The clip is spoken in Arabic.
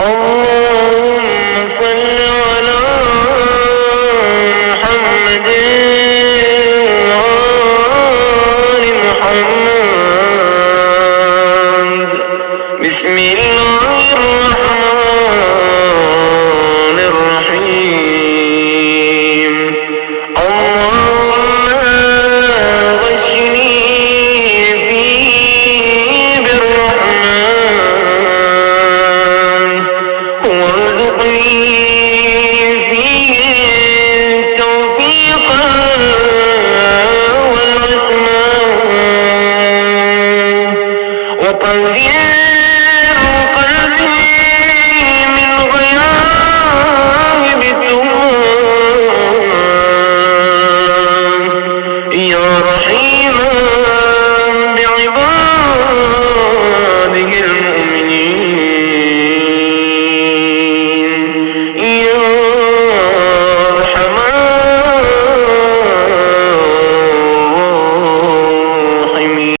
اللهم صل على محمد وآل محمد. بسم الله الرحمن الرحيم. اللهم غشني فيه بالرحمن وارزقني